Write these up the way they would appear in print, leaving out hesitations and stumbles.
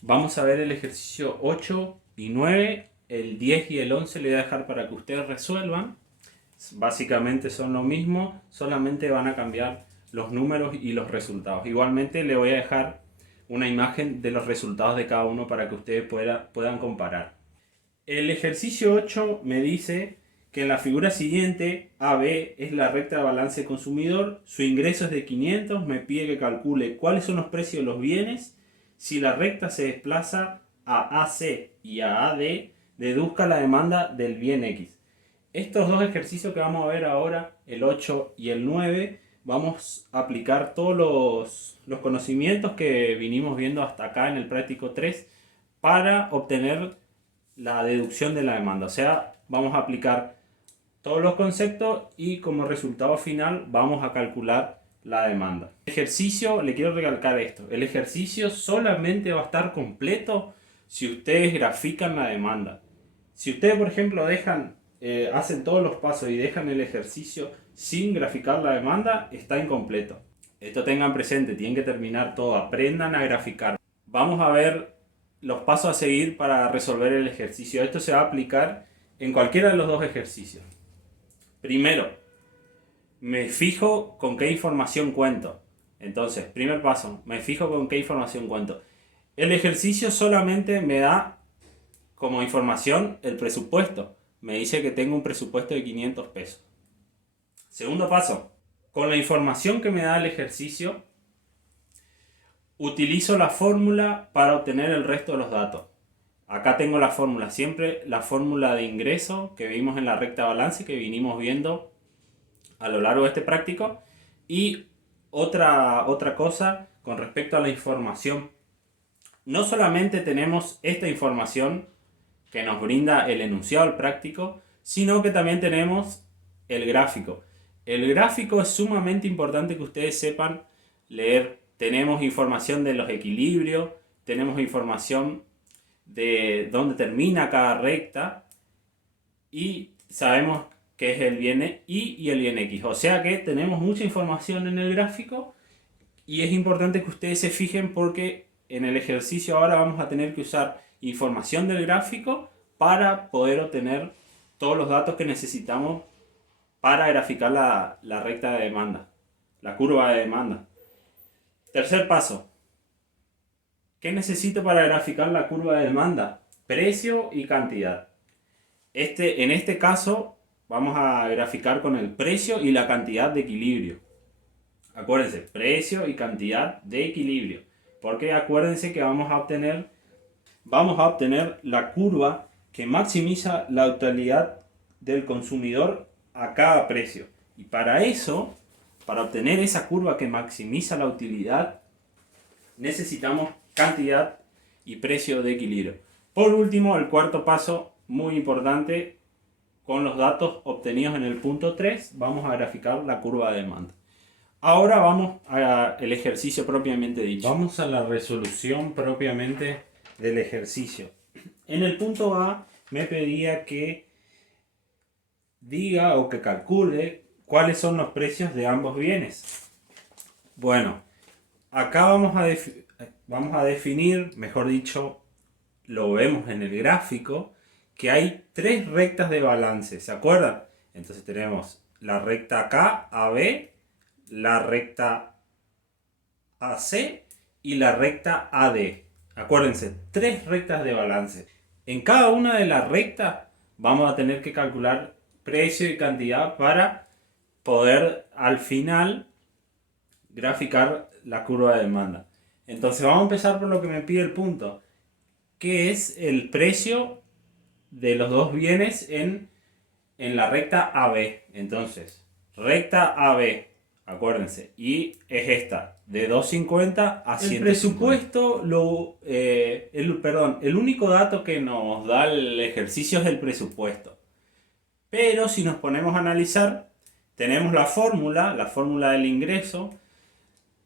Vamos a ver el ejercicio 8 y 9. El 10 y el 11 le voy a dejar para que ustedes resuelvan. Básicamente son lo mismo, solamente van a cambiar los números y los resultados. Igualmente le voy a dejar una imagen de los resultados de cada uno para que ustedes puedan comparar. El ejercicio 8 me dice que en la figura siguiente, AB es la recta de balance consumidor, su ingreso es de 500, me pide que calcule cuáles son los precios de los bienes. Si la recta se desplaza a AC y a AD, deduzca la demanda del bien X. Estos dos ejercicios que vamos a ver ahora, el 8 y el 9, vamos a aplicar todos los conocimientos que vinimos viendo hasta acá en el práctico 3 para obtener la deducción de la demanda. O sea, vamos a aplicar todos los conceptos y como resultado final vamos a calcular la demanda. El ejercicio, le quiero recalcar esto, el ejercicio solamente va a estar completo si ustedes grafican la demanda. Si ustedes, por ejemplo, hacen todos los pasos y dejan el ejercicio sin graficar la demanda, está incompleto. Esto tengan presente, tienen que terminar todo, aprendan a graficar. Vamos a ver los pasos a seguir para resolver el ejercicio. Esto se va a aplicar en cualquiera de los dos ejercicios. Primero, me fijo con qué información cuento. Entonces, primer paso, me fijo con qué información cuento. El ejercicio solamente me da como información el presupuesto. Me dice que tengo un presupuesto de 500 pesos. Segundo paso, con la información que me da el ejercicio, utilizo la fórmula para obtener el resto de los datos. Acá tengo la fórmula, siempre la fórmula de ingreso que vimos en la recta balance que vinimos viendo a lo largo de este práctico. Y otra cosa con respecto a la información. No solamente tenemos esta información que nos brinda el enunciado del práctico, sino que también tenemos el gráfico. El gráfico es sumamente importante que ustedes sepan leer. Tenemos información de los equilibrios, tenemos información de dónde termina cada recta y sabemos qué es el bien Y y el bien X. O sea que tenemos mucha información en el gráfico y es importante que ustedes se fijen porque en el ejercicio ahora vamos a tener que usar información del gráfico para poder obtener todos los datos que necesitamos para graficar la recta de demanda, la curva de demanda. Tercer paso. ¿Qué necesito para graficar la curva de demanda? Precio y cantidad. En este caso vamos a graficar con el precio y la cantidad de equilibrio. Acuérdense, precio y cantidad de equilibrio. Porque acuérdense que vamos a obtener la curva que maximiza la utilidad del consumidor a cada precio. Y para eso, para obtener esa curva que maximiza la utilidad, necesitamos cantidad y precio de equilibrio. Por último, el cuarto paso, muy importante, con los datos obtenidos en el punto 3, vamos a graficar la curva de demanda. Ahora vamos al ejercicio propiamente dicho. Vamos a la resolución propiamente del ejercicio. En el punto A me pedía que diga o que calcule cuáles son los precios de ambos bienes. Bueno, acá vamos a definir, mejor dicho, lo vemos en el gráfico, que hay tres rectas de balance, ¿se acuerdan? Entonces tenemos la recta K, AB, la recta AC y la recta AD. Acuérdense, tres rectas de balance. En cada una de las rectas vamos a tener que calcular precio y cantidad para poder al final graficar la curva de demanda. Entonces vamos a empezar por lo que me pide el punto, que es el precio de los dos bienes en la recta AB. Entonces, recta AB, acuérdense, y es esta, de 250 a 150. El presupuesto, el único dato que nos da el ejercicio es el presupuesto. Pero si nos ponemos a analizar, tenemos la fórmula del ingreso,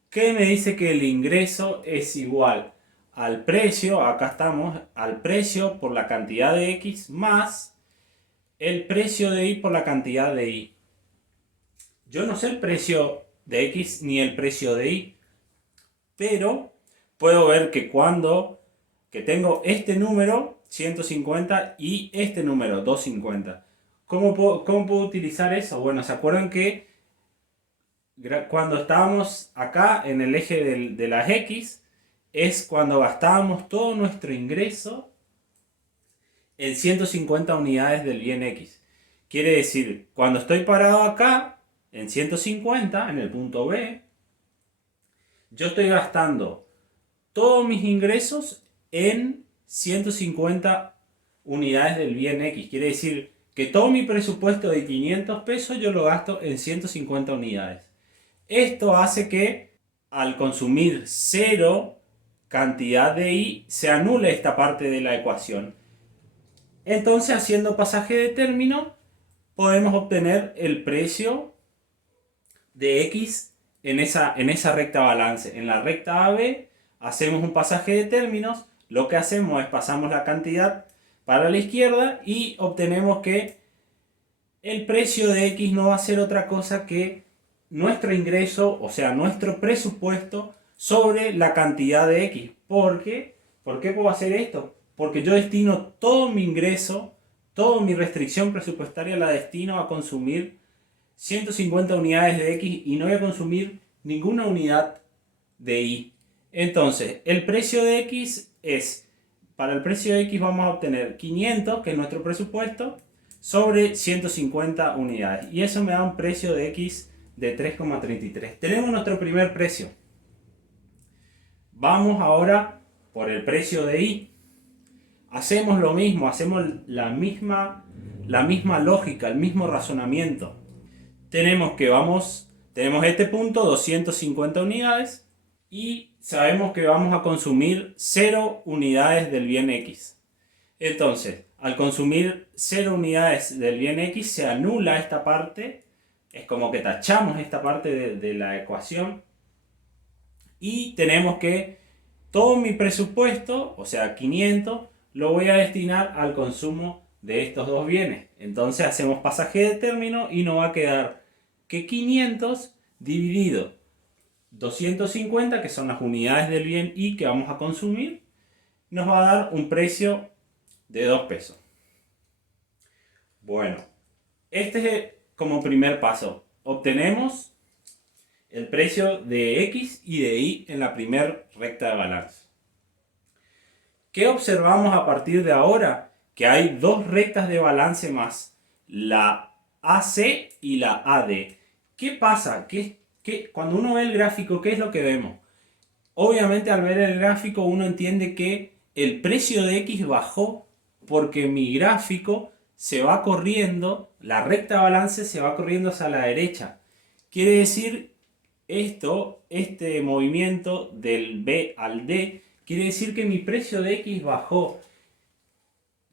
que me dice que el ingreso es igual al precio, acá estamos, al precio por la cantidad de X más el precio de Y por la cantidad de Y. Yo no sé el precio de X ni el precio de Y, pero puedo ver que cuando que tengo este número 150 y este número 250. ¿Cómo puedo utilizar eso? Bueno, ¿se acuerdan que cuando estábamos acá en el eje de las X es cuando gastábamos todo nuestro ingreso en 150 unidades del bien X? Quiere decir, cuando estoy parado acá en 150, en el punto B, yo estoy gastando todos mis ingresos en 150 unidades del bien X. Quiere decir que todo mi presupuesto de 500 pesos yo lo gasto en 150 unidades. Esto hace que al consumir cero cantidad de I se anule esta parte de la ecuación. Entonces, haciendo pasaje de término, podemos obtener el precio de X en esa recta balance. En la recta AB hacemos un pasaje de términos. Lo que hacemos es pasamos la cantidad para la izquierda y obtenemos que el precio de X no va a ser otra cosa que nuestro ingreso, o sea, nuestro presupuesto sobre la cantidad de X. ¿Por qué puedo hacer esto? Porque yo destino todo mi ingreso, toda mi restricción presupuestaria la destino a consumir 150 unidades de X y no voy a consumir ninguna unidad de Y. Entonces, el precio de X es, para el precio de X vamos a obtener 500, que es nuestro presupuesto, sobre 150 unidades. Y eso me da un precio de X de 3,33. Tenemos nuestro primer precio. Vamos ahora por el precio de Y. Hacemos lo mismo, hacemos la misma lógica, el mismo razonamiento. Tenemos este punto, 250 unidades, y sabemos que vamos a consumir 0 unidades del bien X. Entonces, al consumir 0 unidades del bien X, se anula esta parte. Es como que tachamos esta parte de la ecuación. Y tenemos que todo mi presupuesto, o sea 500, lo voy a destinar al consumo de estos dos bienes. Entonces hacemos pasaje de término y nos va a quedar que 500 dividido 250, que son las unidades del bien Y que vamos a consumir, nos va a dar un precio de 2 pesos. Bueno, este es como primer paso. Obtenemos el precio de X y de Y en la primera recta de balance. ¿Qué observamos a partir de ahora? Que hay dos rectas de balance más, la AC y la AD. ¿Qué pasa? Cuando uno ve el gráfico, ¿qué es lo que vemos? Obviamente al ver el gráfico uno entiende que el precio de X bajó porque mi gráfico se va corriendo, la recta de balance se va corriendo hacia la derecha. Quiere decir este movimiento del B al D, quiere decir que mi precio de X bajó.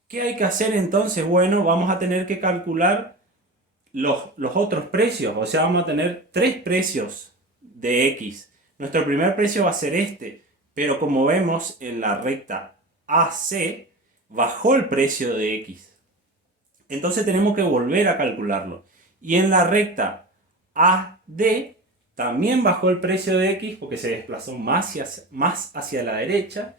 ¿Qué hay que hacer entonces? Bueno, vamos a tener que calcular los otros precios, o sea, vamos a tener 3 precios de X. Nuestro primer precio va a ser este, pero como vemos en la recta AC, bajó el precio de X. Entonces tenemos que volver a calcularlo. Y en la recta AD también bajó el precio de X porque se desplazó más hacia la derecha.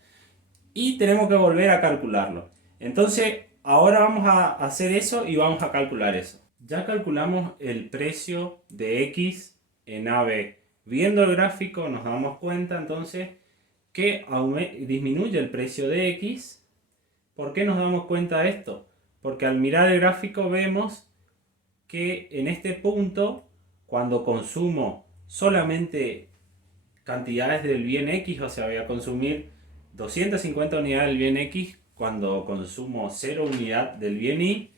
Y tenemos que volver a calcularlo. Entonces ahora vamos a hacer eso y vamos a calcular eso. Ya calculamos el precio de X en AB. Viendo el gráfico nos damos cuenta entonces que disminuye el precio de X. ¿Por qué nos damos cuenta de esto? Porque al mirar el gráfico vemos que en este punto, cuando consumo solamente cantidades del bien X, o sea, voy a consumir 250 unidades del bien X cuando consumo 0 unidad del bien Y,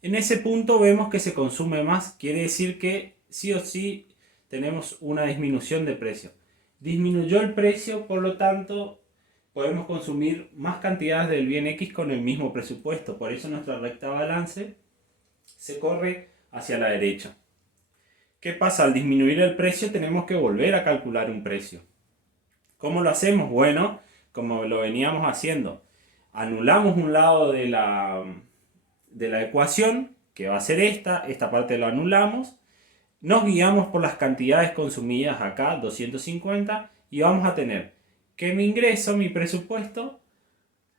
en ese punto vemos que se consume más. Quiere decir que sí o sí tenemos una disminución de precio. Disminuyó el precio, por lo tanto podemos consumir más cantidades del bien X con el mismo presupuesto. Por eso nuestra recta balance se corre hacia la derecha. ¿Qué pasa? Al disminuir el precio tenemos que volver a calcular un precio. ¿Cómo lo hacemos? Bueno, como lo veníamos haciendo. Anulamos un lado de la ecuación, que va a ser esta parte lo anulamos. Nos guiamos por las cantidades consumidas acá, 250, y vamos a tener que mi ingreso, mi presupuesto,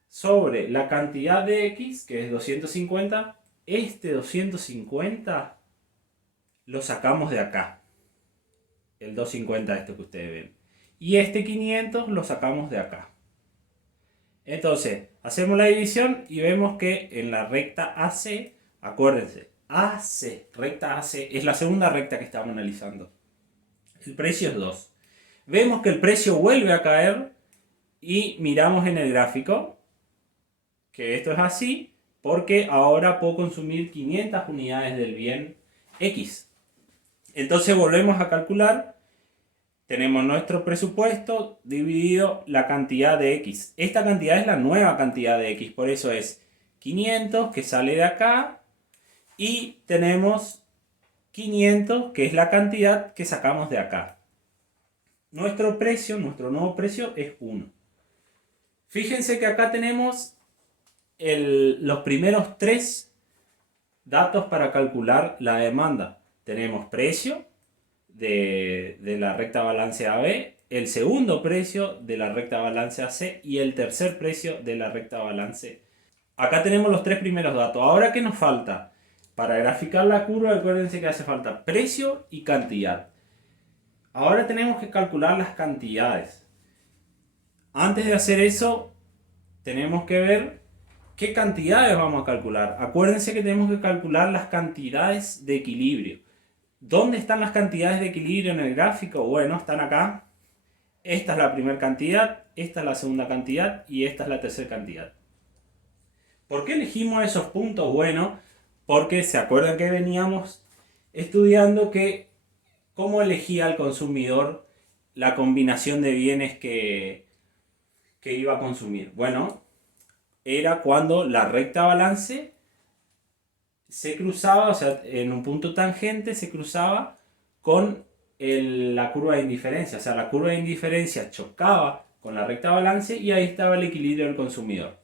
sobre la cantidad de X, que es 250. Este 250 lo sacamos de acá. El 250 este que ustedes ven. Y este 500 lo sacamos de acá. Entonces, hacemos la división y vemos que en la recta AC, acuérdense, AC, recta AC, es la segunda recta que estamos analizando. El precio es 2. Vemos que el precio vuelve a caer y miramos en el gráfico que esto es así porque ahora puedo consumir 500 unidades del bien X. Entonces volvemos a calcular. Tenemos nuestro presupuesto dividido la cantidad de X. Esta cantidad es la nueva cantidad de X, por eso es 500 que sale de acá y tenemos 500 que es la cantidad que sacamos de acá. Nuestro precio, nuestro nuevo precio es 1. Fíjense que acá tenemos los primeros 3 datos para calcular la demanda. Tenemos precio de la recta balance AB, el segundo precio de la recta balance AC y el tercer precio de la recta balance. Acá tenemos los 3 primeros datos. Ahora, ¿qué nos falta? Para graficar la curva, acuérdense que hace falta precio y cantidad. Ahora tenemos que calcular las cantidades. Antes de hacer eso, tenemos que ver qué cantidades vamos a calcular. Acuérdense que tenemos que calcular las cantidades de equilibrio. ¿Dónde están las cantidades de equilibrio en el gráfico? Bueno, están acá. Esta es la primera cantidad, esta es la segunda cantidad y esta es la tercera cantidad. ¿Por qué elegimos esos puntos? Bueno, porque se acuerdan que veníamos estudiando que cómo elegía el consumidor la combinación de bienes que iba a consumir. Bueno, era cuando la recta balance se cruzaba, o sea, en un punto tangente se cruzaba con la curva de indiferencia. O sea, la curva de indiferencia chocaba con la recta balance y ahí estaba el equilibrio del consumidor.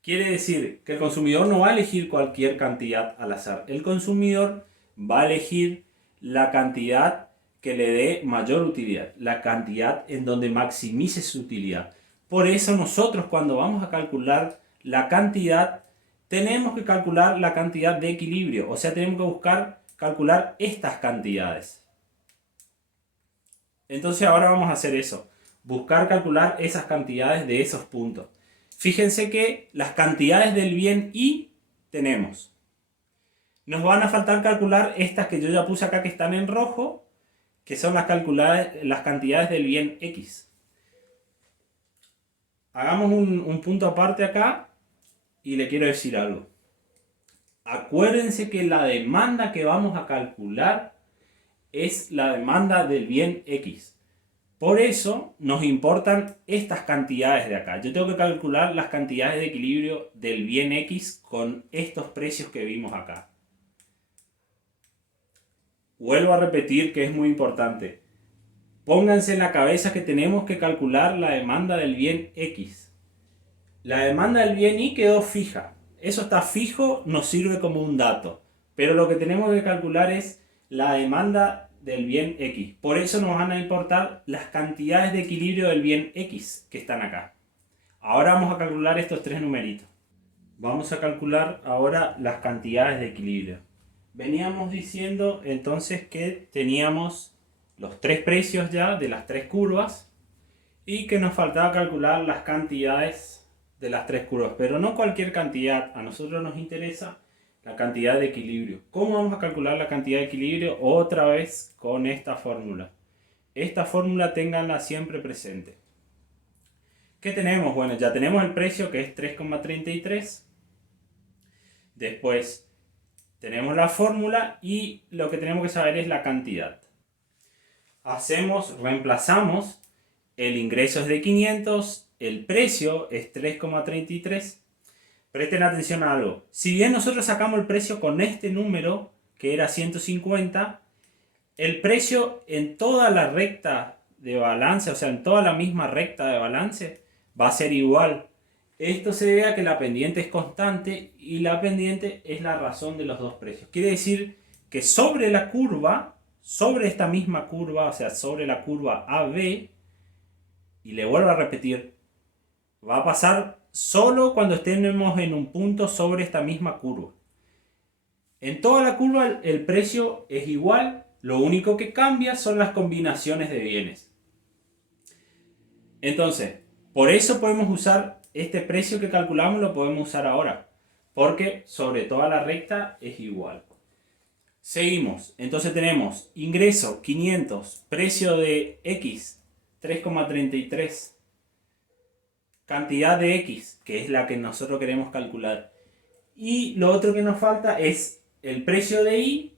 Quiere decir que el consumidor no va a elegir cualquier cantidad al azar. El consumidor va a elegir la cantidad que le dé mayor utilidad, la cantidad en donde maximice su utilidad. Por eso nosotros cuando vamos a calcular la cantidad, tenemos que calcular la cantidad de equilibrio. O sea, tenemos que calcular estas cantidades. Entonces ahora vamos a hacer eso. Buscar calcular esas cantidades de esos puntos. Fíjense que las cantidades del bien Y tenemos. Nos van a faltar calcular estas que yo ya puse acá que están en rojo, que son las cantidades del bien X. Hagamos un punto aparte acá y le quiero decir algo. Acuérdense que la demanda que vamos a calcular es la demanda del bien X. Por eso nos importan estas cantidades de acá. Yo tengo que calcular las cantidades de equilibrio del bien X con estos precios que vimos acá. Vuelvo a repetir que es muy importante. Pónganse en la cabeza que tenemos que calcular la demanda del bien X. La demanda del bien Y quedó fija. Eso está fijo, nos sirve como un dato. Pero lo que tenemos que calcular es la demanda del bien X. Por eso nos van a importar las cantidades de equilibrio del bien X que están acá. Ahora vamos a calcular estos 3 numeritos. Vamos a calcular ahora las cantidades de equilibrio. Veníamos diciendo entonces que teníamos los 3 precios ya de las 3 curvas y que nos faltaba calcular las cantidades de las 3 curvas, pero no cualquier cantidad. A nosotros nos interesa la cantidad de equilibrio. ¿Cómo vamos a calcular la cantidad de equilibrio? Otra vez con esta fórmula. Esta fórmula ténganla siempre presente. ¿Qué tenemos? Bueno, ya tenemos el precio que es 3,33. Después tenemos la fórmula y lo que tenemos que saber es la cantidad. Reemplazamos, el ingreso es de 500, el precio es 3,33. Presten atención a algo. Si bien nosotros sacamos el precio con este número, que era 150, el precio en toda la recta de balance, o sea, en toda la misma recta de balance, va a ser igual. Esto se debe a que la pendiente es constante y la pendiente es la razón de los dos precios. Quiere decir que sobre la curva, sobre esta misma curva, o sea, sobre la curva AB, y le vuelvo a repetir, va a pasar solo cuando estemos en un punto sobre esta misma curva. En toda la curva el precio es igual, lo único que cambia son las combinaciones de bienes. Entonces, por eso podemos usar este precio que calculamos, lo podemos usar ahora, porque sobre toda la recta es igual. Seguimos, entonces tenemos ingreso 500, precio de X 3,33, cantidad de X, que es la que nosotros queremos calcular. Y lo otro que nos falta es el precio de Y,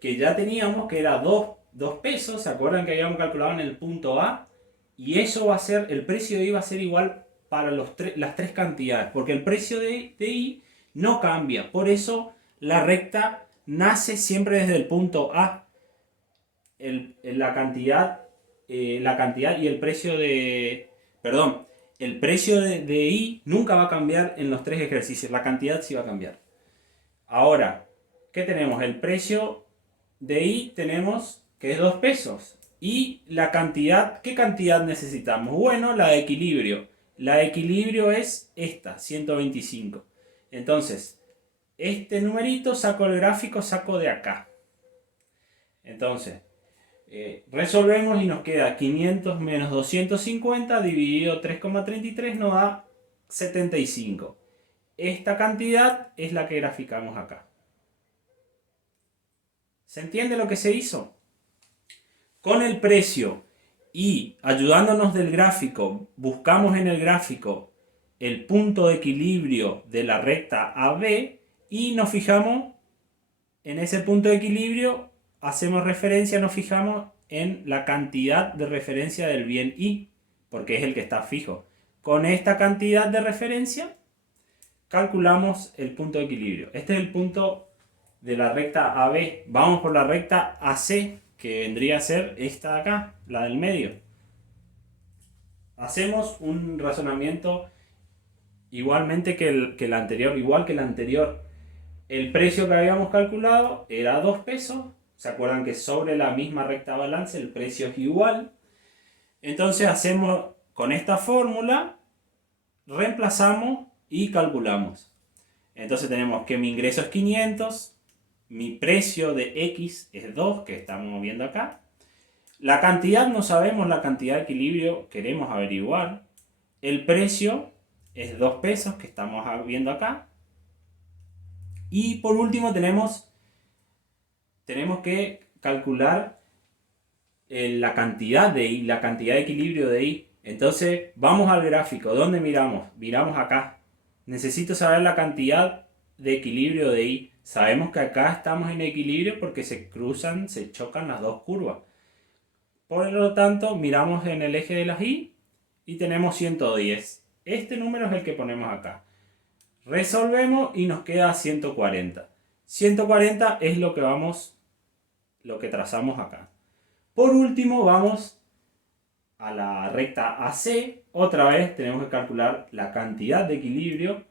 que ya teníamos, que era 2 pesos, ¿se acuerdan que habíamos calculado en el punto A? Y eso va a ser, el precio de Y va a ser igual para las tres cantidades, porque el precio de Y no cambia, por eso la recta nace siempre desde el punto A. La cantidad y el precio de... Perdón, el precio de Y nunca va a cambiar en los tres ejercicios, la cantidad sí va a cambiar. Ahora, ¿qué tenemos? El precio de Y tenemos que es 2 pesos. Y la cantidad, ¿qué cantidad necesitamos? Bueno, la de equilibrio. La de equilibrio es esta, 125. Entonces, este numerito saco el gráfico, saco de acá. Entonces, resolvemos y nos queda 500 menos 250 dividido 3,33 nos da 75. Esta cantidad es la que graficamos acá. ¿Se entiende lo que se hizo? Con el precio y ayudándonos del gráfico, buscamos en el gráfico el punto de equilibrio de la recta AB y nos fijamos en ese punto de equilibrio, hacemos referencia, nos fijamos en la cantidad de referencia del bien Y, porque es el que está fijo. Con esta cantidad de referencia calculamos el punto de equilibrio. Este es el punto de la recta AB. Vamos por la recta AC, que vendría a ser esta de acá, la del medio. Hacemos un razonamiento igualmente que el anterior, igual que el anterior. El precio que habíamos calculado era 2 pesos. ¿Se acuerdan que sobre la misma recta balance el precio es igual? Entonces hacemos con esta fórmula, reemplazamos y calculamos. Entonces tenemos que mi ingreso es 500, mi precio de X es 2, que estamos viendo acá. La cantidad no sabemos, la cantidad de equilibrio queremos averiguar. El precio es 2 pesos, que estamos viendo acá. Y por último tenemos que calcular la cantidad de Y, la cantidad de equilibrio de Y. Entonces vamos al gráfico. ¿Dónde miramos? Miramos acá. Necesito saber la cantidad de equilibrio de Y. Sabemos que acá estamos en equilibrio porque se cruzan, se chocan las dos curvas. Por lo tanto, miramos en el eje de las Y y tenemos 110. Este número es el que ponemos acá. Resolvemos y nos queda 140. 140 es lo que trazamos acá. Por último, vamos a la recta AC. Otra vez tenemos que calcular la cantidad de equilibrio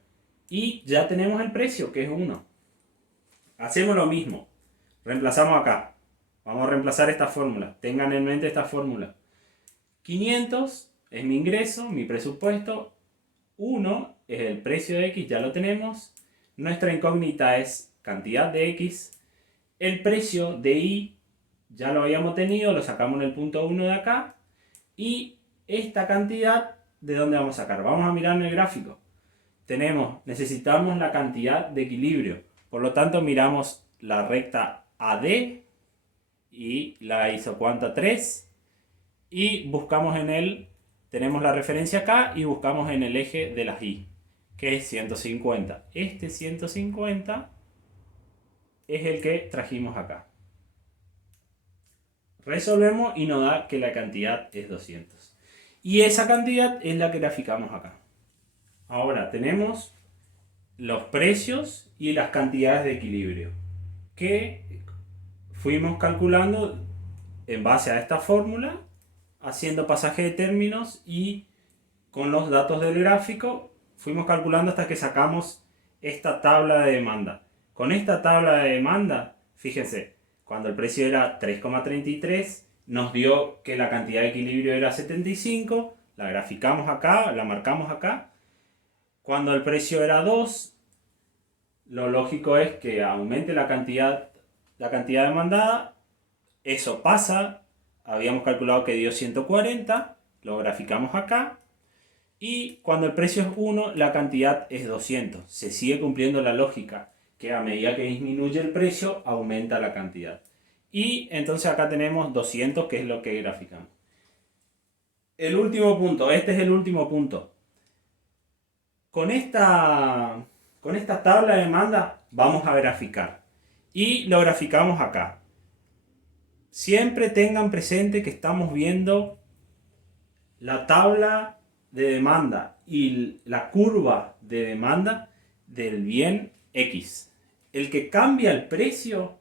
y ya tenemos el precio, que es 1. Hacemos lo mismo. Reemplazamos acá. Vamos a reemplazar esta fórmula. Tengan en mente esta fórmula. 500 es mi ingreso, mi presupuesto. 1 es el precio de X, ya lo tenemos. Nuestra incógnita es cantidad de X. El precio de Y ya lo habíamos tenido, lo sacamos en el punto 1 de acá. Y esta cantidad, ¿de dónde vamos a sacar? Vamos a mirar en el gráfico. Necesitamos la cantidad de equilibrio. Por lo tanto, miramos la recta AD y la isocuanta 3. Y buscamos tenemos la referencia acá y buscamos en el eje de las Y, que es 150. Este 150 es el que trajimos acá. Resolvemos y nos da que la cantidad es 200. Y esa cantidad es la que graficamos acá. Ahora tenemos los precios y las cantidades de equilibrio que fuimos calculando en base a esta fórmula, haciendo pasaje de términos y con los datos del gráfico fuimos calculando hasta que sacamos esta tabla de demanda. Con esta tabla de demanda, fíjense, cuando el precio era 3,33 nos dio que la cantidad de equilibrio era 75, la graficamos acá, la marcamos acá. Cuando el precio era 2, lo lógico es que aumente la cantidad demandada. Eso pasa, habíamos calculado que dio 140, lo graficamos acá. Y cuando el precio es 1, la cantidad es 200. Se sigue cumpliendo la lógica, que a medida que disminuye el precio, aumenta la cantidad. Y entonces acá tenemos 200, que es lo que graficamos. El último punto, este es el último punto. Con esta tabla de demanda vamos a graficar. Y lo graficamos acá. Siempre tengan presente que estamos viendo la tabla de demanda y la curva de demanda del bien X. El que cambia el precio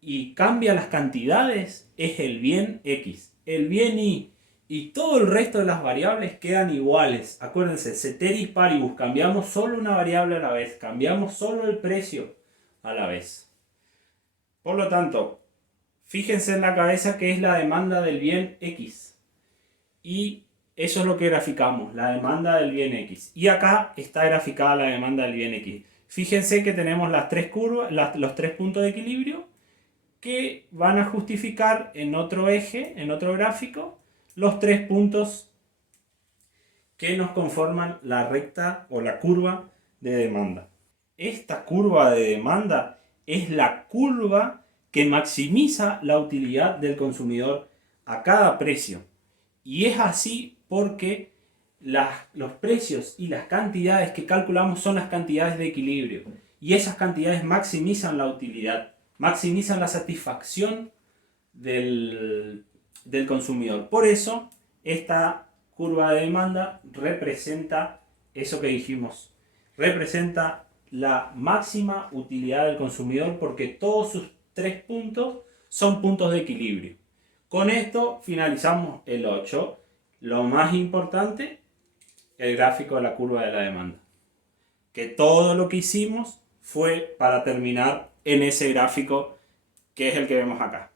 y cambia las cantidades es el bien X. El bien y todo el resto de las variables quedan iguales. Acuérdense, ceteris paribus, cambiamos solo una variable a la vez, cambiamos solo el precio a la vez. Por lo tanto, fíjense en la cabeza que es la demanda del bien X. Y eso es lo que graficamos, la demanda del bien X. Y acá está graficada la demanda del bien X. Fíjense que tenemos las tres curvas, los tres puntos de equilibrio que van a justificar en otro eje, en otro gráfico, los tres puntos que nos conforman la recta o la curva de demanda. Esta curva de demanda es la curva que maximiza la utilidad del consumidor a cada precio. Y es así porque los precios y las cantidades que calculamos son las cantidades de equilibrio. Y esas cantidades maximizan la utilidad, maximizan la satisfacción del consumidor. Por eso, esta curva de demanda representa eso que dijimos. Representa la máxima utilidad del consumidor porque todos sus tres puntos son puntos de equilibrio. Con esto finalizamos el 8. Lo más importante, el gráfico de la curva de la demanda. Que todo lo que hicimos fue para terminar en ese gráfico que es el que vemos acá.